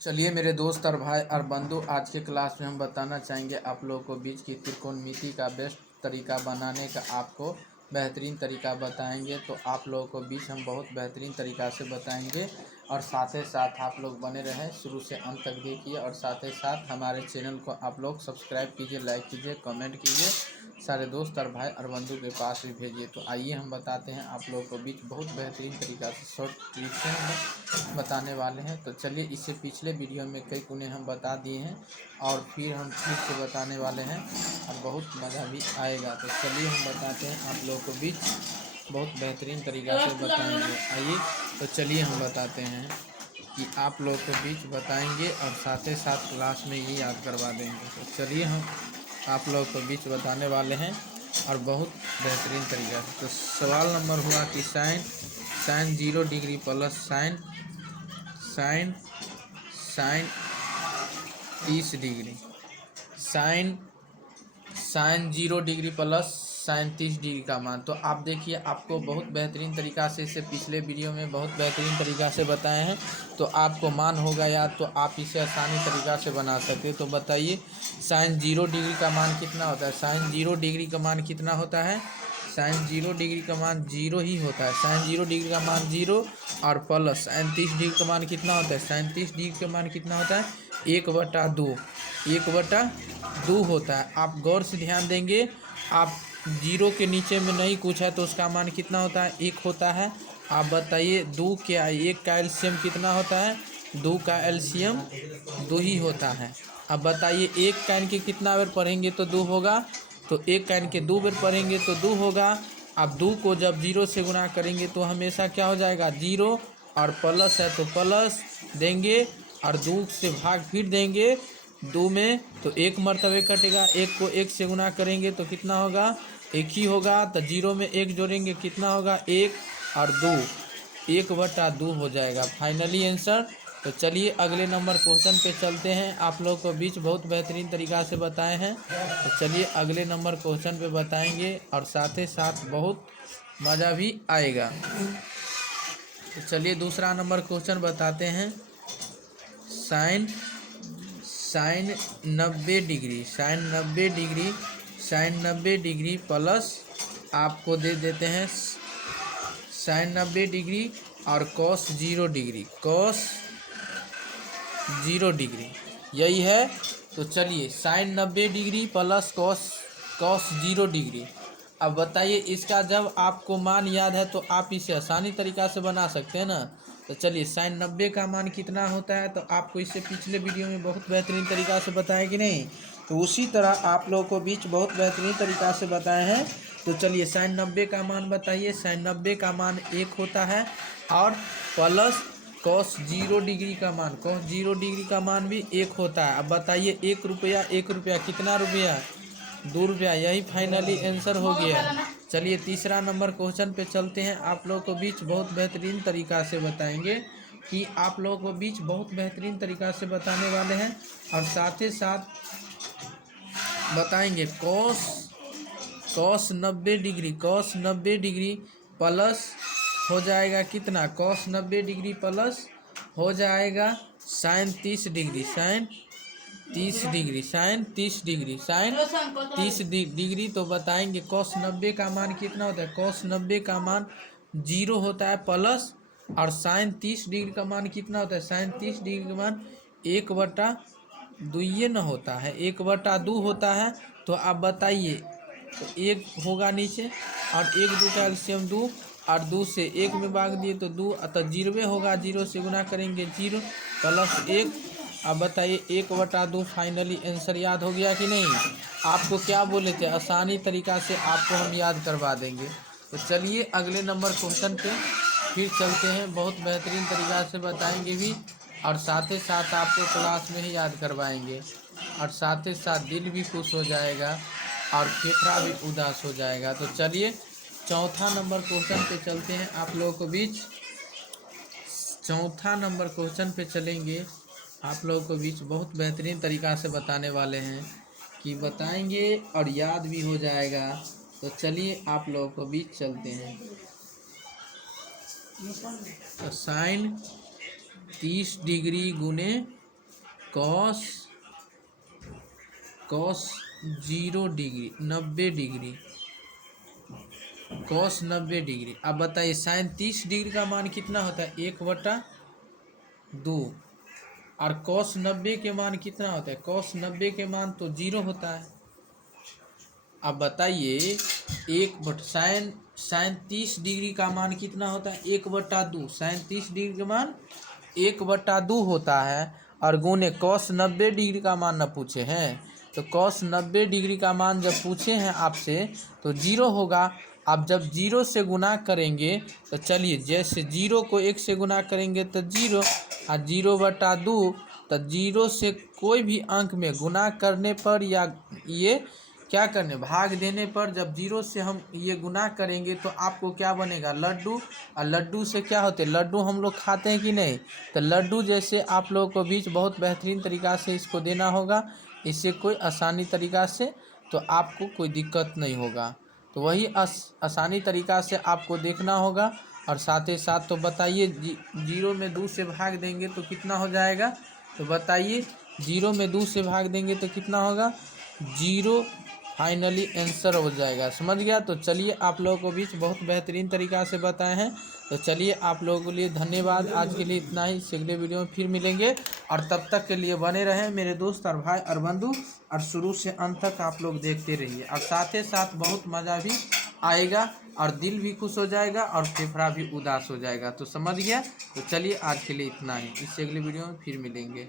चलिए मेरे दोस्त और भाई और बंधु, आज के क्लास में हम बताना चाहेंगे आप लोगों को बीच की त्रिकोणमिति का बेस्ट तरीका बनाने का आपको बेहतरीन तरीका बताएंगे। तो आप लोगों को बीच हम बहुत बेहतरीन तरीका से बताएंगे और साथ ही साथ आप लोग बने रहें, शुरू से अंत तक देखिए और साथ ही साथ हमारे चैनल को आप लोग सब्सक्राइब कीजिए, लाइक कीजिए, कमेंट कीजिए, सारे दोस्त और भाई और बंधु के पास भी भेजिए। तो आइए हम बताते हैं आप लोगों को बीच बहुत बेहतरीन तरीका से शॉर्ट ट्रिक से हम बताने वाले हैं। तो चलिए, इससे पिछले वीडियो में कई गुने हम बता दिए हैं और फिर हम फिर से बताने वाले हैं और बहुत मज़ा भी आएगा। तो चलिए हम बताते हैं आप लोगों को बीच बहुत बेहतरीन तरीका से बताएंगे। आइए तो चलिए हम बताते हैं कि आप लोगों को बीच बताएंगे और साथ ही साथ क्लास में ही याद करवा देंगे। तो चलिए हम आप लोगों को बीच बताने वाले हैं और बहुत बेहतरीन तरीका से। तो सवाल नंबर हुआ कि sine 0 degree plus sine sine sine 30 degree, sine 0 degree plus sine 30 degree का मान। तो आप देखिए, आपको बहुत बेहतरीन तरीका से इससे पिछले वीडियो में बहुत बेहतरीन तरीका से बताए हैं। तो आपको मान होगा याद, तो आप इसे आसानी तरीका से बना सकते हैं। तो बताइए, साइन 0 डिग्री का मान कितना होता है? साइन 0 डिग्री का मान कितना होता है? साइन 0 डिग्री का मान 0 ही होता है। साइन 0 डिग्री का मान 0 और प्लस साइन 30 डिग्री का मान कितना होता है? साइन 30 डिग्री का मान कितना होता है? 1/2, 1/2 होता है। आप गौर से ध्यान देंगे, आप 0 के नीचे में नहीं कुछ है तो उसका मान कितना होता है? 1 होता है। आप बताइए, 2 क्या 1 का एलसीएम कितना होता है? 2 का एलसीएम 2 ही होता है। अब बताइए, 1 का इनके कितना बार पढ़ेंगे तो 2 होगा? तो 1 का इनके 2 बार पढ़ेंगे तो 2 होगा। अब 2 को जब 0 से गुणा करेंगे तो हमेशा क्या हो जाएगा? 0, और प्लस है तो प्लस देंगे और 2 से भाग फिर देंगे 2 में, तो 1 मरतबे कटेगा। 1 को 1 से गुना करेंगे तो कितना होगा? 1 ही होगा। तो 0 में 1 जोड़ेंगे कितना होगा? 1 और 2, 1/2 हो जाएगा फाइनली आंसर। तो चलिए अगले नंबर क्वेश्चन पे चलते हैं। आप लोग को बीच बहुत बेहतरीन तरीका से बताए हैं। तो चलिए अगले नंबर क्वेश्चन पे बताएंगे और साथ ही साथ बहुत मज़ा भी आएगा। तो चलिए दूसरा नंबर क्वेश्चन बताते हैं। Sine sine 90 degree, sine 90 degree plus आपको दे देते हैं साइन 90 डिग्री और कॉस 0 डिग्री, कॉस 0 डिग्री यही है। तो चलिए, sine 90 degree plus cos 0 degree. अब बताइए, इसका जब आपको मान याद है तो आप इसे आसानी तरीका से बना सकते हैं ना। तो चलिए, साइन 90 का मान कितना होता है? तो आपको इससे पिछले वीडियो में बहुत बेहतरीन तरीका से बताया कि नहीं? तो उसी तरह आप लोगों को बीच बहुत बेहतरीन तरीका से बताए हैं। तो चलिए, साइन 90 का मान बताइए। साइन 90 का मान 1 होता है और प्लस कॉस 0 डिग्री का मान, कॉस 0 डिग्री का मान भी 1 होता है। अब बताइए, 1 रुपया कितना रुपया? 2 रुपया। यही फाइनली आंसर हो गया। चलिए तीसरा नंबर क्वेश्चन पे चलते हैं। आप लोगों को बीच बहुत बेहतरीन तरीका से बताएंगे कि आप लोगों को बीच बहुत बेहतरीन तरीका से बताने वाले हैं और साथ ही साथ बताएंगे cos 90 degree, cos 90 degree plus हो जाएगा कितना? कॉस 90 डिग्री प्लस हो जाएगा sine 30 degree, sine 30 degree, sine 30 degree, sine 30 degree. तो बताएंगे कॉस 90 का मान कितना होता है? कॉस 90 का मान 0 होता है प्लस, और साइन 30 डिग्री का मान कितना होता है? साइन 30 डिग्री का मान 1/2 ये न होता है, 1/2 होता है। तो आप बताइए, तो 1 होगा नीचे और 1 2 का एलसीएम 2 और 2 से 1 में भाग दिए तो 2, तो 0 होगा। 0 से गुना करेंगे 0 प्लस 1। अब बताइए, 1/2 फाइनली आंसर याद हो गया कि नहीं? आपको क्या बोले थे, आसानी तरीका से आपको हम याद करवा देंगे। तो चलिए अगले नंबर क्वेश्चन पे फिर चलते हैं। बहुत बेहतरीन तरीका से बताएंगे भी और साथ ही साथ आपको क्लास में ही याद करवाएंगे और साथ ही साथ दिल भी खुश हो जाएगा और फेफड़ा भी उदास हो जाएगा। तो चलिए चौथा नंबर क्वेश्चन पे चलते हैं। आप लोगों को बीच चौथा नंबर क्वेश्चन पे चलेंगे। आप लोगों को बीच बहुत बेहतरीन तरीका से बताने वाले हैं कि बताएंगे और याद भी हो जाएगा। तो चलिए आप लोगों को बीच चलते हैं। तो साइन 30 डिग्री गुने cos cos 0 degree 90 degree, cos 90 degree. अब बताइए साइन 30 डिग्री का मान कितना होता है, 1/2। और कॉस 90 के मान कितना होता है, कॉस 90 के मान तो 0 होता है। अब बताइए साइन साइन 30 डिग्री का मान कितना होता है, 1/2। साइन 30 डिग्री का मान 1/2 होता है। और गुने कॉस 90 डिग्री का मान न पूछे हैं, तो कॉस 90 डिग्री का मान जब पूछे हैं आपसे तो 0 होगा। आप जब 0 से गुना करेंगे तो चलिए, जैसे 0 को 1 से गुना करेंगे तो 0, और 0/2 तो 0 से कोई भी अंक में गुना करने पर या ये क्या करने भाग देने पर, जब 0 से हम ये गुना करेंगे तो आपको क्या बनेगा, लड्डू। और लड्डू से क्या होते हैं, लड्डू हम लोग खाते हैं कि नहीं, तो लड्डू जैसे आप लोगों को बीच बहुत बेहतरीन तरीक़ा से इसको देना होगा, इससे कोई आसानी तरीक़ा से, तो आपको कोई दिक्कत नहीं होगा। तो वही आसानी तरीक़ा से आपको देखना होगा। और साथ ही साथ तो बताइए 0 में 2 से भाग देंगे तो कितना हो जाएगा, तो बताइए 0 में 2 से भाग देंगे तो कितना होगा, 0 फाइनली आंसर हो जाएगा। समझ गया। तो चलिए आप लोगों को बीच बहुत बेहतरीन तरीक़ा से बताए हैं। तो चलिए आप लोगों के लिए धन्यवाद। आज के लिए इतना ही, अगले वीडियो में फिर मिलेंगे। और तब तक के लिए बने रहें मेरे दोस्त और भाई और बंधु, और शुरू से अंत तक आप लोग देखते रहिए। और साथ ही साथ बहुत मज़ा भी आएगा और दिल भी खुश हो जाएगा और फेफड़ा भी उदास हो जाएगा। तो समझ गया। तो चलिए आज के लिए इतना ही, इससे अगले वीडियो में फिर मिलेंगे।